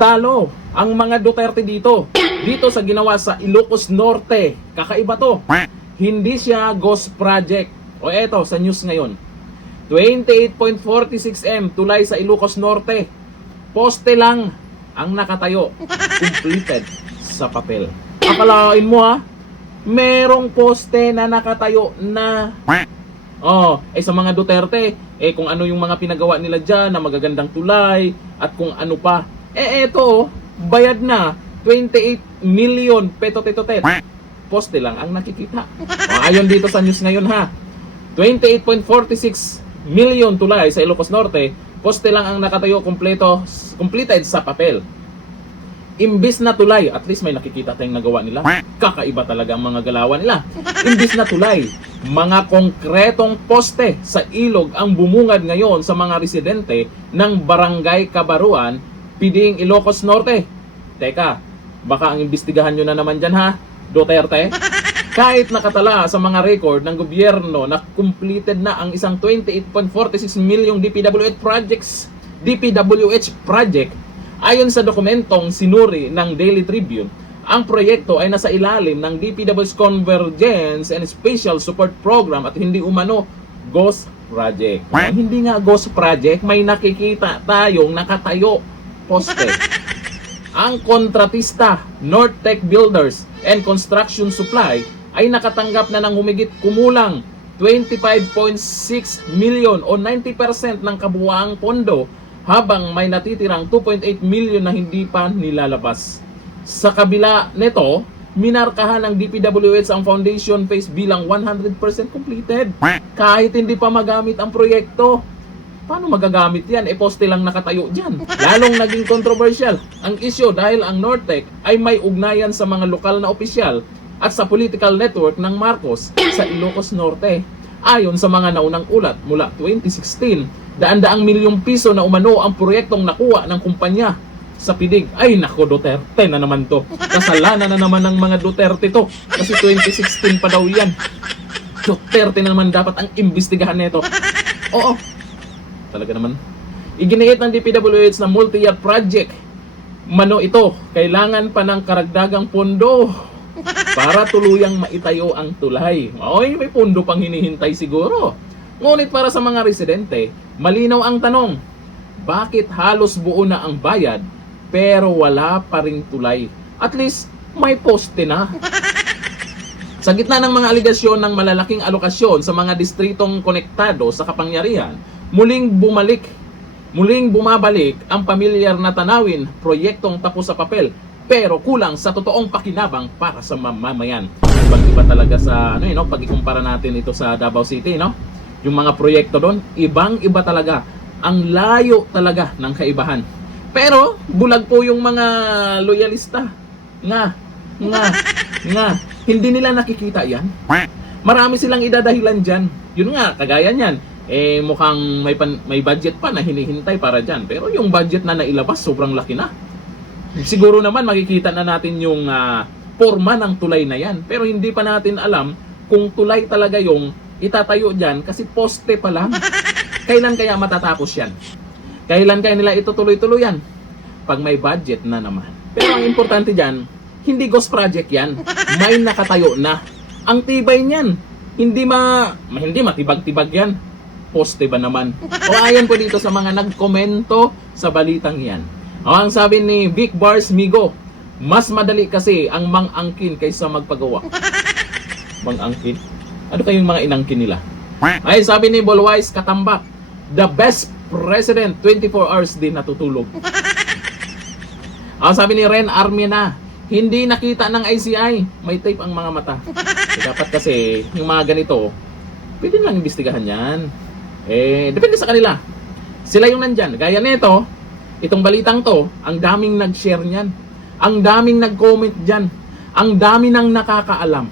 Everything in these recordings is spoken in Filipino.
Talo ang mga Duterte dito. Dito sa ginawa sa Ilocos Norte. Kakaiba to. Hindi siya ghost project. O eto, sa news ngayon. 28.46 M tulay sa Ilocos Norte. Poste lang ang nakatayo. Completed sa papel. Akalain mo ha, merong poste na nakatayo na. Sa mga Duterte, kung ano yung mga pinagawa nila dyan na magagandang tulay at kung ano pa. Eto, bayad na 28 million peto-teto-tet. Poste lang ang nakikita. Ayon dito sa news ngayon ha, 28.46 million tulay sa Ilocos Norte, poste lang ang nakatayo completed sa papel. Imbis na tulay, at least may nakikita tayong nagawa nila. Kakaiba talaga ang mga galawan nila. Imbis na tulay, mga konkretong poste sa ilog ang bumungad ngayon sa mga residente ng Barangay Kabaruan, Piding, Ilocos Norte. Teka, baka ang imbestigahan nyo na naman dyan ha, Duterte? Kahit nakatala sa mga record ng gobyerno na completed na ang isang 28.46 million DPWH project, ayon sa dokumentong sinuri ng Daily Tribune, ang proyekto ay nasa ilalim ng DPWH Convergence and Special Support Program at hindi umano ghost project. Hindi nga ghost project, may nakikita tayong nakatayo poste. Ang kontratista, Nortec Builders and Construction Supply, ay nakatanggap na ng humigit kumulang 25.6 million o 90% ng kabuuang pondo, habang may natitirang 2.8 million na hindi pa nilalabas. Sa kabila nito, minarkahan ng DPWH ang foundation phase bilang 100% completed. Kahit hindi pa magamit ang proyekto. Paano magagamit yan? Poste lang nakatayo dyan. Lalong naging controversial ang issue dahil ang Nortec ay may ugnayan sa mga lokal na opisyal at sa political network ng Marcos sa Ilocos Norte. Ayon sa mga naunang ulat mula 2016, daan-daang milyong piso na umano ang proyektong nakuha ng kumpanya sa Pidig. Ay nako, Duterte na naman to. Kasalanan na naman ng mga Duterte to. Kasi 2016 pa daw yan. Duterte na naman dapat ang imbestigahan nito. Oo, talaga naman. Iginiit ng DPWH na multi-year project. Mano ito, kailangan pa ng karagdagang pondo para tuluyang maitayo ang tulay. May pondo pang hinihintay siguro. Ngunit para sa mga residente, malinaw ang tanong, bakit halos buo na ang bayad pero wala pa ring tulay? At least may poste na. Sa gitna ng mga aligasyon ng malalaking alokasyon sa mga distritong konektado sa kapangyarihan, muling bumabalik ang pamilyar na tanawin, proyektong tapos sa papel pero kulang sa totoong pakinabang para sa mamamayan. Ibang-iba talaga sa pag ikumpara natin ito sa Davao City, no? Yung mga proyekto doon, ibang-iba talaga. Ang layo talaga ng kaibahan. Pero bulag po yung mga loyalista. Hindi nila nakikita yan. Marami silang idadahilan dyan. Yun nga, kagaya niyan. Mukhang may budget pa na hinihintay para dyan. Pero yung budget na nailabas, sobrang laki na. Siguro naman makikita na natin yung forma ng tulay na yan. Pero hindi pa natin alam kung tulay talaga yung itatayo dyan kasi poste pa lang. Kailan kaya matatapos yan? Kailan kaya nila itutuloy-tuloy yan? Pag may budget na naman. Pero ang importante dyan, hindi ghost project yan. May nakatayo na. Ang tibay niyan. Hindi matibag-tibag yan. Poste ba naman? O ayan po dito sa mga nagkomento sa balitang yan. Ang sabi ni Vic Bars Migo, mas madali kasi ang mang-angkin kaysa magpagawa. Mang-angkin? Ano kayong mga inangkin nila? Ay, sabi ni Bolwise Katambak, the best president, 24 hours din natutulog. Ang sabi ni Ren Armina, hindi nakita ng ICI, may tape ang mga mata. Dapat kasi yung mga ganito, pwede lang imbestigahan yan. Depende sa kanila. Sila yung nandyan. Gaya nito, itong balitang to, ang daming nag-share niyan. Ang daming nag-comment dyan. Ang dami nang nakakaalam.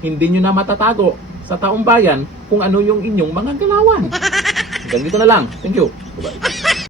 Hindi nyo na matatago sa taong bayan kung ano yung inyong mga galawan. Hanggang dito na lang. Thank you. Bye-bye.